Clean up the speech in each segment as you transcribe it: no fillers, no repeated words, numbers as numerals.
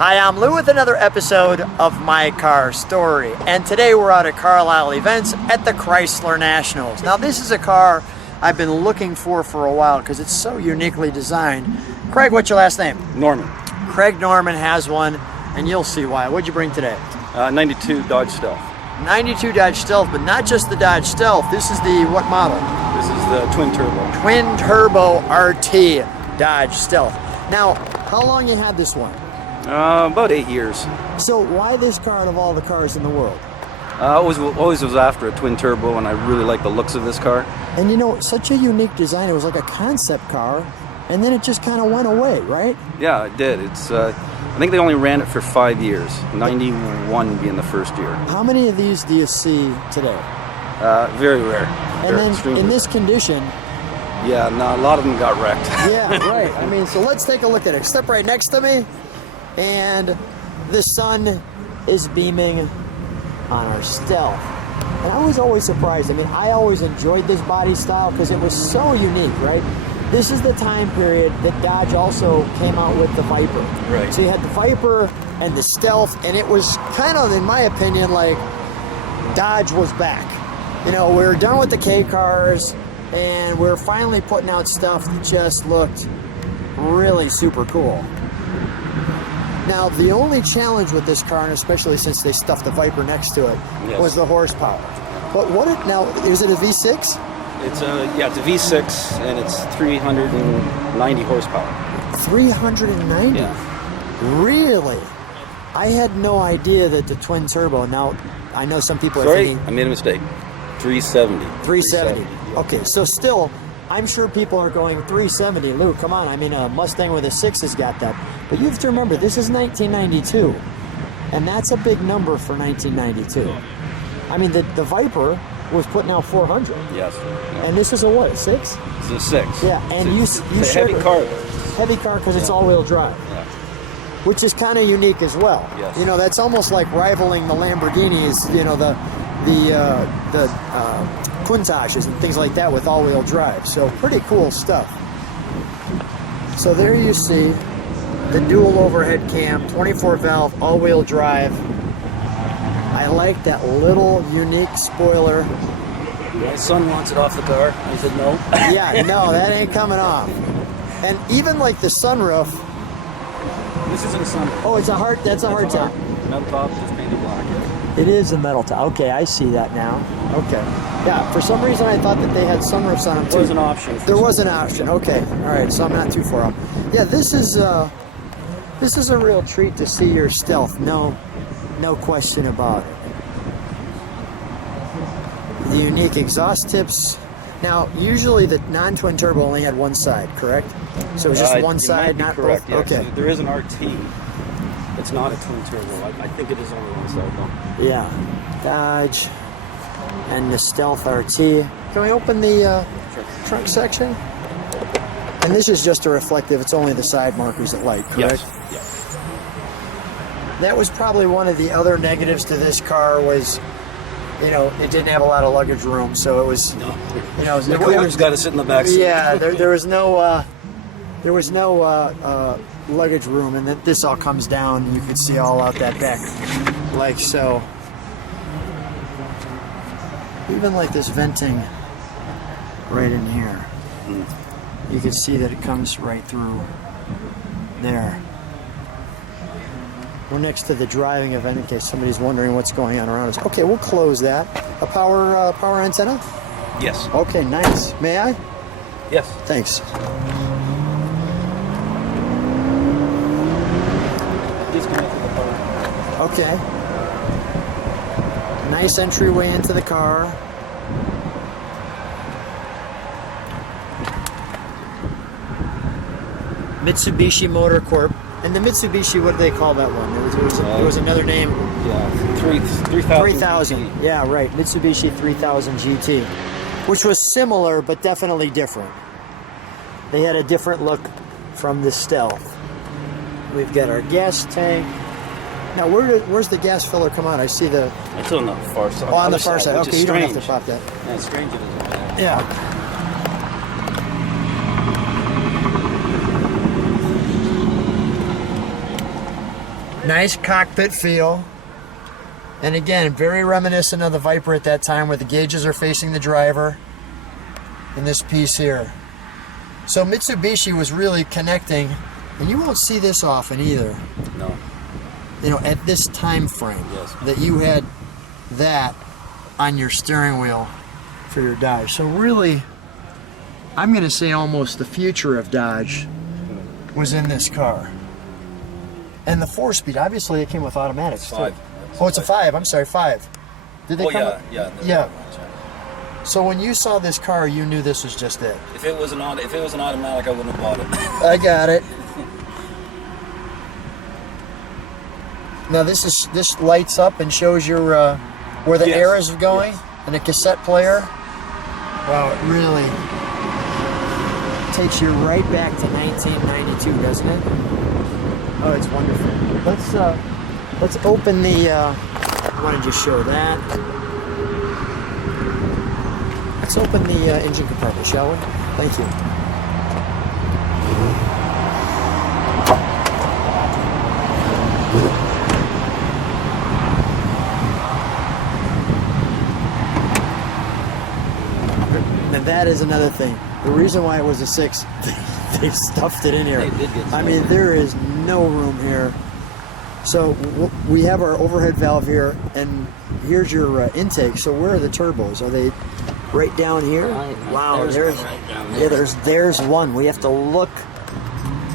Hi, I'm Lou with another episode of My Car Story, and today we're out at Carlisle events at the Chrysler Nationals. Now this is a car I've been looking for a while because it's so uniquely designed. Craig, what's your last name? Norman. Craig Norman has one, and you'll see why. What'd you bring today? 92 Dodge Stealth. 92 Dodge Stealth, but not just the Dodge Stealth. This is the what model? This is the twin turbo. Twin turbo RT Dodge Stealth. Now, how long you had this one? About 8 years. So why this car out of all the cars in the world? I always was after a twin turbo, and I really like the looks of this car. And you know, such a unique design. It was like a concept car, and then it just kind of went away, right? Yeah, it did. It's I think they only ran it for 5 years, 91 being the first year. How many of these do you see today? Very rare. And then in this condition... Yeah, no, a lot of them got wrecked. Yeah, right. I mean, so let's take a look at it. Step right next to me, and the sun is beaming on our Stealth. And I was always surprised. I mean, I always enjoyed this body style because it was so unique, right? This is the time period that Dodge also came out with the Viper. Right. So you had the Viper and the Stealth, and it was kind of, in my opinion, like Dodge was back. You know, we were done with the K cars, and we're finally putting out stuff that just looked really super cool. Now, the only challenge with this car, and especially since they stuffed the Viper next to it, was the horsepower. But now, is it a V6? It's a V6, and it's 390 horsepower. 390? Yeah. Really? I had no idea that the twin turbo. Now, I know some people are thinking... I made a mistake. 370. 370. Yeah. Okay, so still, I'm sure people are going 370. Lou, come on. I mean, a Mustang with a 6 has got that. But you have to remember, this is 1992. And that's a big number for 1992. I mean, the Viper was putting out 400. Yes. And this is a what, a 6? It's a 6. Yeah, and it's you a heavy car. Heavy car because it's all-wheel drive. Yeah. Which is kind of unique as well. Yes. You know, that's almost like rivaling the Lamborghinis, you know, the Quintages and things like that with all-wheel drive. So pretty cool stuff. So there you see the dual overhead cam, 24-valve all-wheel drive. I like that little unique spoiler. My son wants it off the car. I said no. Yeah, no, that ain't coming off. And even like the sunroof. This isn't a sunroof. Oh, that's a hard top. Metal top, just painted black. It is a metal top. Okay, I see that now. Okay. Yeah, for some reason I thought that they had sunroofs on them too. There was an option. There was an option. Okay. All right, so I'm not too far off. Yeah, this is a real treat to see your Stealth. No question about it. The unique exhaust tips. Now, usually the non-twin turbo only had one side, correct? So it was just one side, not correct, both? yes. Okay. There is an RT. It's not a twin turbo. I think it is only one side, though. Yeah. Dodge and the Stealth RT. Can we open the trunk section? And this is just a reflective. It's only the side markers that light, correct? Yes. That was probably one of the other negatives to this car was, you know, it didn't have a lot of luggage room, so it was, you know, The cleaner's got to sit in the back seat. yeah, there was no luggage room, and then this all comes down, and you could see all out that back, like so. Even like this venting right in here, you can see that it comes right through there. We're next to the driving event in case somebody's wondering what's going on around us. Okay, we'll close that. A power antenna? Yes. Okay, nice. May I? Yes. Thanks. Disconnect the power. Okay. Nice entryway into the car. Mitsubishi Motor Corp. And the Mitsubishi, what do they call that one? There was another name. Yeah, 3000. 3000. Yeah, right. Mitsubishi 3000 GT. Which was similar, but definitely different. They had a different look from the Stealth. We've got our gas tank. Now, where's the gas filler come out? I see the... It's on the far side. Oh, on the far side. Which Okay, is you don't strange. have to pop that. Yeah, it's strange it isn't there. Yeah. Nice cockpit feel. And again, very reminiscent of the Viper at that time, where the gauges are facing the driver in this piece here. So Mitsubishi was really connecting, and you won't see this often either. No. You know, at this time frame, Yes. that you had that on your steering wheel for your Dodge. So really, I'm going to say almost the future of Dodge was in this car. And the 4-speed, obviously it came with automatics too. 5. Oh, it's a 5. I'm sorry, 5. Did they come? Yeah. So when you saw this car, you knew this was just it. If it was an automatic, I wouldn't have bought it. I got it. Now this lights up and shows your where the air is going, and a cassette player. Wow, it really takes you right back to 1992, doesn't it? Oh, it's wonderful. Let's open the. I want to just show that. Let's open the engine compartment, shall we? Thank you. And that is another thing. The reason why it was a 6, they stuffed it in here. They did get I mean, there is no room here. So we have our overhead valve here, and here's your intake. So where are the turbos? Are they right down here? Wow, there's one. We have to look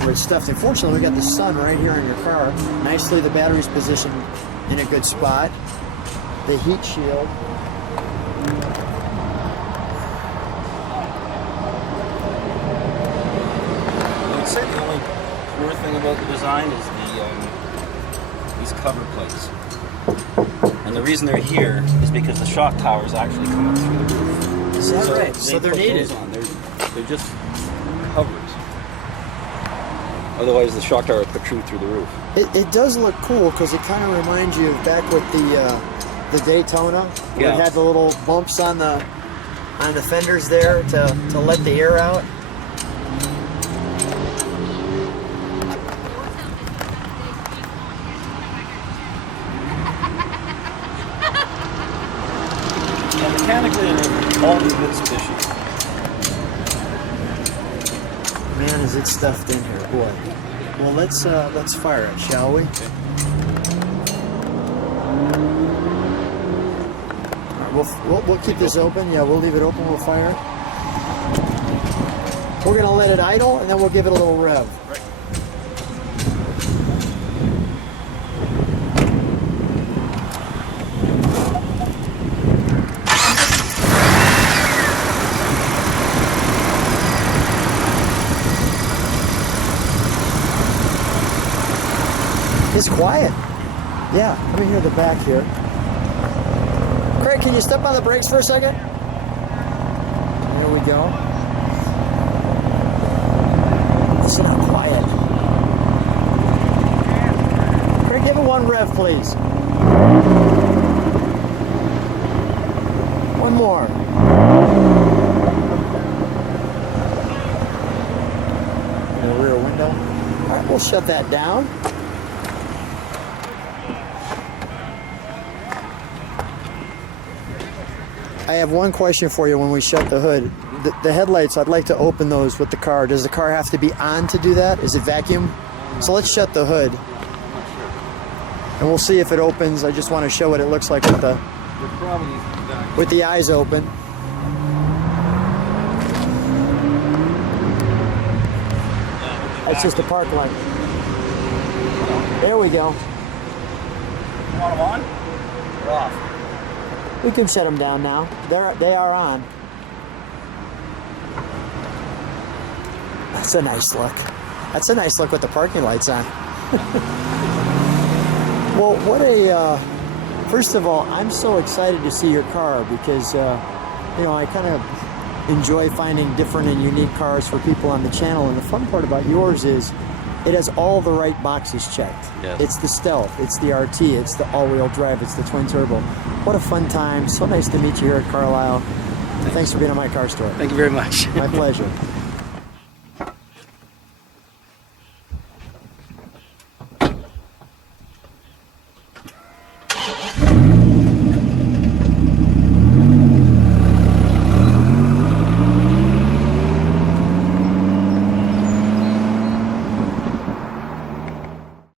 where it's stuffed. Unfortunately, we got the sun right here in your car. Nicely, the battery's positioned in a good spot. The heat shield. I'd say the only poor thing about the design is these cover plates. And the reason they're here is because the shock towers actually come up through the roof. Is that right? So they're put needed. those on. They're just covers. Otherwise, the shock tower would protrude through the roof. It does look cool because it kind of reminds you of back with the Daytona, where it had the little bumps on the fenders there to let the air out. And mechanically, they're all good Mitsubishi. Man, is it stuffed in here, boy. Well, let's fire it, shall we? All right, we'll keep this open. Yeah, we'll leave it open. We'll fire it. We're gonna let it idle, and then we'll give it a little rev. Right. It's quiet. Yeah, let me hear the back here. Craig, can you step on the brakes for a second? There we go. Listen how quiet. Craig, give it one rev, please. One more. In the rear window. All right, we'll shut that down. I have one question for you when we shut the hood. The headlights, I'd like to open those with the car. Does the car have to be on to do that? Is it vacuum? So let's shut the hood. And we'll see if it opens. I just want to show what it looks like with the eyes open. That's just the park light. There we go. You want them on? They're off. We can shut them down now. They are on. That's a nice look. That's a nice look with the parking lights on. Well, what a... first of all, I'm so excited to see your car because, you know, I kind of enjoy finding different and unique cars for people on the channel. And the fun part about yours is it has all the right boxes checked. Yes. It's the Stealth, it's the RT, it's the all-wheel drive, it's the twin turbo. What a fun time. So nice to meet you here at Carlisle. Thanks for being on my car store. Thank you very much. My pleasure.